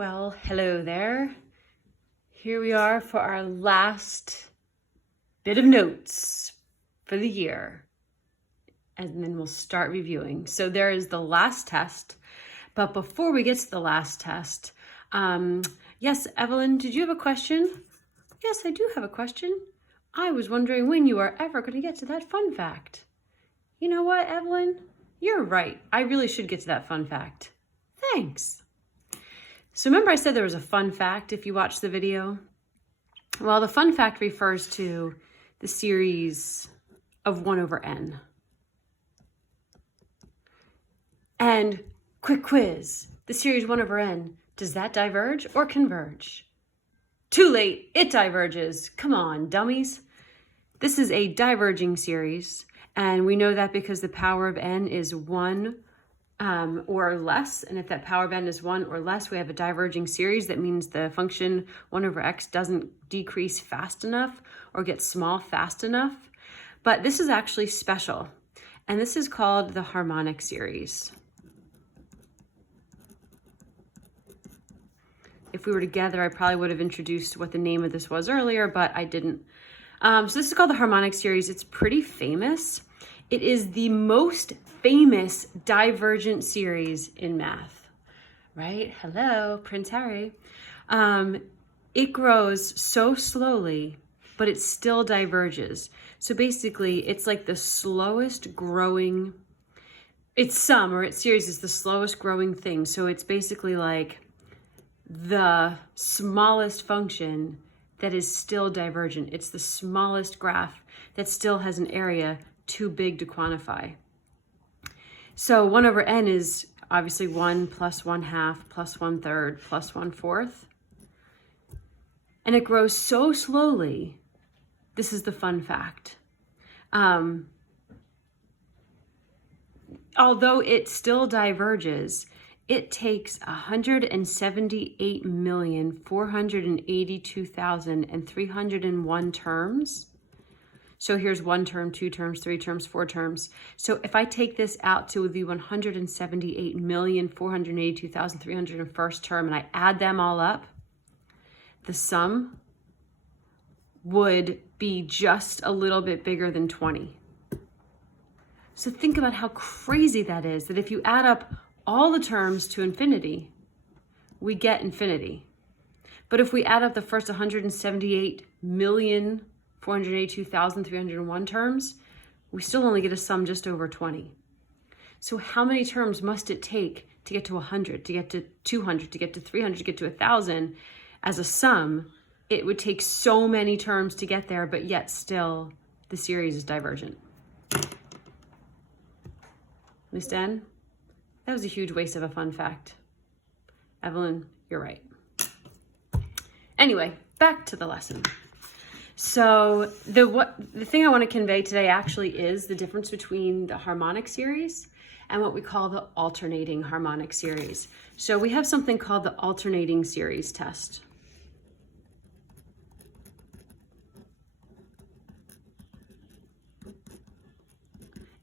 Well, hello there. Here we are for our last bit of notes for the year. And then we'll start reviewing. So there is the last test. But before we get to the last test, yes, Evelyn, did you have a question? Yes, I do have a question. I was wondering when you are ever going to get to that fun fact. You know what, Evelyn? You're right. I really should get to that fun fact. Thanks. So remember I said there was a fun fact if you watched the video? Well, the fun fact refers to the series of 1 over n. And quick quiz, the series 1 over n, does that diverge or converge? Too late, it diverges. Come on, dummies. This is a diverging series, and we know that because the power of n is 1 or less, and if that power of n is 1 or less, we have a diverging series. That means the function 1 over x doesn't decrease fast enough or get small fast enough. But this is actually special, and this is called the harmonic series. If we were together, I probably would have introduced what the name of this was earlier, but I didn't. So this is called the harmonic series. It's pretty famous. It is the most famous divergent series in math, right? Hello, Prince Harry. It grows so slowly, but it still diverges. So basically, it's like the slowest growing, its sum or its series is the slowest growing thing. So it's basically like the smallest function that is still divergent. It's the smallest graph that still has an area too big to quantify. So 1 over n is obviously 1 plus 1/2 plus 1/3 plus 1/4. And it grows so slowly. This is the fun fact. Although it still diverges, it takes 178,482,301 terms. So here's 1 term, 2 terms, 3 terms, 4 terms. So if I take this out to the 178,482,301st term and I add them all up, the sum would be just a little bit bigger than 20. So think about how crazy that is, that if you add up all the terms to infinity, we get infinity. But if we add up the first 178,482,301 terms, we still only get a sum just over 20. So how many terms must it take to get to 100, to get to 200, to get to 300, to get to 1,000 as a sum? It would take so many terms to get there, but yet still the series is divergent. Understand? That was a huge waste of a fun fact. Evelyn, you're right. Anyway, back to the lesson. So the thing I want to convey today actually is the difference between the harmonic series and what we call the alternating harmonic series. So we have something called the alternating series test.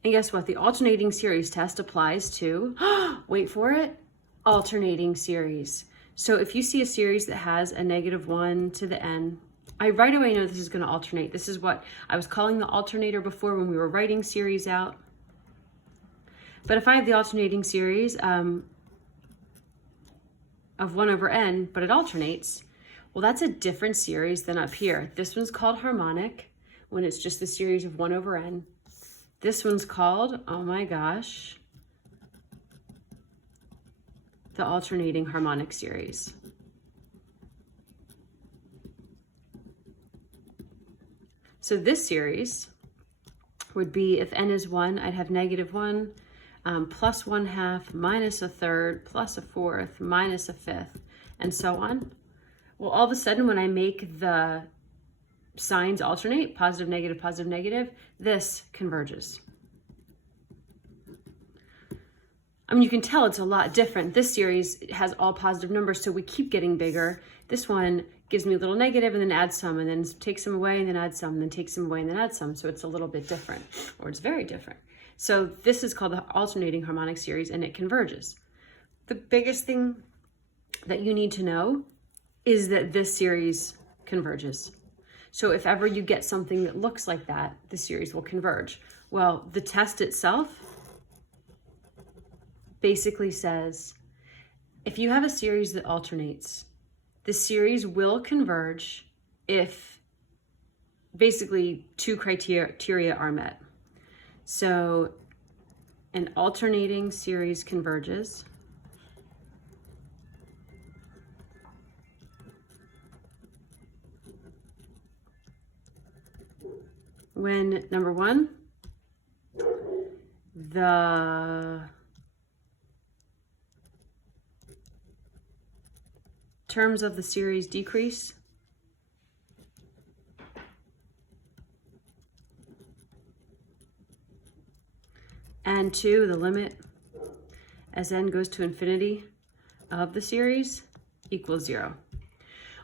And guess what? The alternating series test applies to, wait for it, alternating series. So if you see a series that has a -1 to the n, I right away know this is going to alternate. This is what I was calling the alternator before when we were writing series out. But if I have the alternating series of 1 over n, but it alternates, well, that's a different series than up here. This one's called harmonic when it's just the series of 1 over n. This one's called, oh my gosh, the alternating harmonic series. So this series would be, if n is 1, I'd have -1, plus 1/2, minus 1/3, plus 1/4, minus 1/5, and so on. Well, all of a sudden, when I make the signs alternate, positive, negative, this converges. I mean, you can tell it's a lot different. This series has all positive numbers, so we keep getting bigger. This one gives me a little negative and then adds some, and then takes some away and then adds some, and then takes some away and then adds some. So it's a little bit different, or it's very different. So this is called the alternating harmonic series, and it converges. The biggest thing that you need to know is that this series converges. So if ever you get something that looks like that, the series will converge. Well, the test itself basically says, if you have a series that alternates, the series will converge if basically two criteria are met. So an alternating series converges when, number one, the terms of the series decrease, and two, the limit as n goes to infinity of the series equals 0.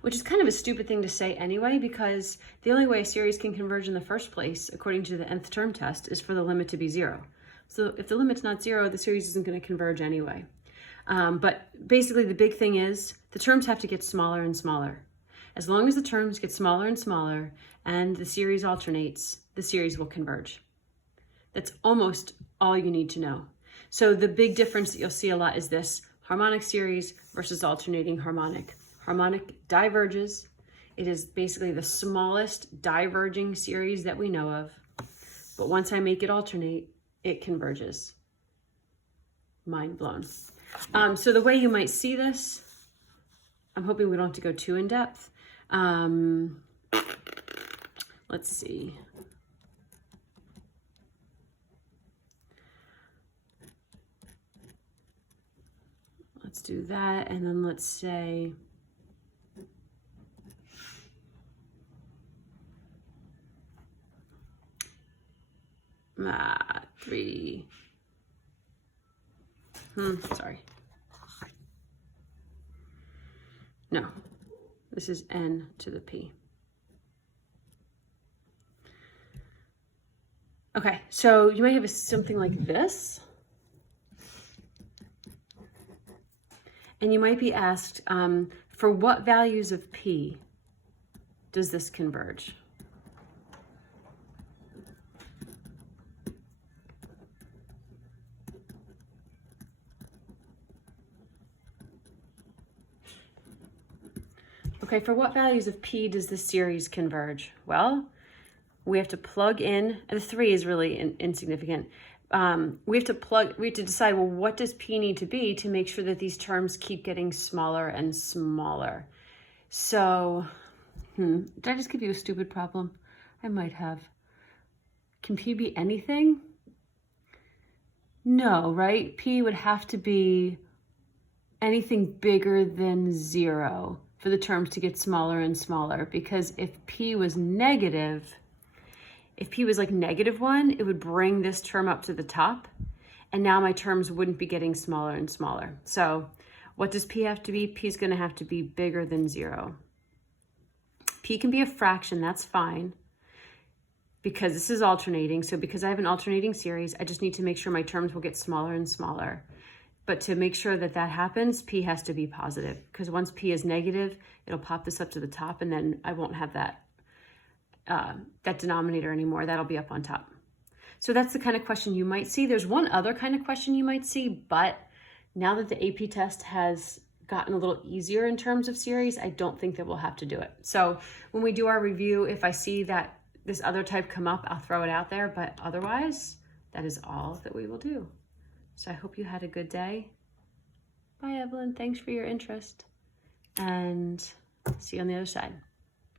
Which is kind of a stupid thing to say anyway, because the only way a series can converge in the first place, according to the nth term test, is for the limit to be 0. So if the limit's not 0, the series isn't going to converge anyway. But basically the big thing is the terms have to get smaller and smaller. As long as the terms get smaller and smaller and the series alternates, the series will converge. That's almost all you need to know. So the big difference that you'll see a lot is this: harmonic series versus alternating harmonic. Harmonic diverges. It is basically the smallest diverging series that we know of. But once I make it alternate, it converges. Mind blown. So the way you might see this, I'm hoping we don't have to go too in depth. Let's see. Let's do that, and then let's say three. Sorry. No, this is n to the p. Okay, so you might have something like this. And you might be asked, for what values of p does this converge? Okay, for what values of p does this series converge? Well, we have to plug in, and the 3 is really insignificant. We have to decide, well, what does p need to be to make sure that these terms keep getting smaller and smaller? So, did I just give you a stupid problem? I might have. Can p be anything? No, right? P would have to be anything bigger than 0 for the terms to get smaller and smaller, because if p was negative, if p was like -1, it would bring this term up to the top, and now my terms wouldn't be getting smaller and smaller. So what does p have to be? P is going to have to be bigger than 0. P can be a fraction, that's fine, because this is alternating. So because I have an alternating series, I just need to make sure my terms will get smaller and smaller. But to make sure that that happens, p has to be positive, because once p is negative, it'll pop this up to the top, and then I won't have that denominator anymore. That'll be up on top. So that's the kind of question you might see. There's one other kind of question you might see, but now that the AP test has gotten a little easier in terms of series, I don't think that we'll have to do it. So when we do our review, if I see that this other type come up, I'll throw it out there, but otherwise, that is all that we will do. So I hope you had a good day. Bye, Evelyn. Thanks for your interest, and see you on the other side.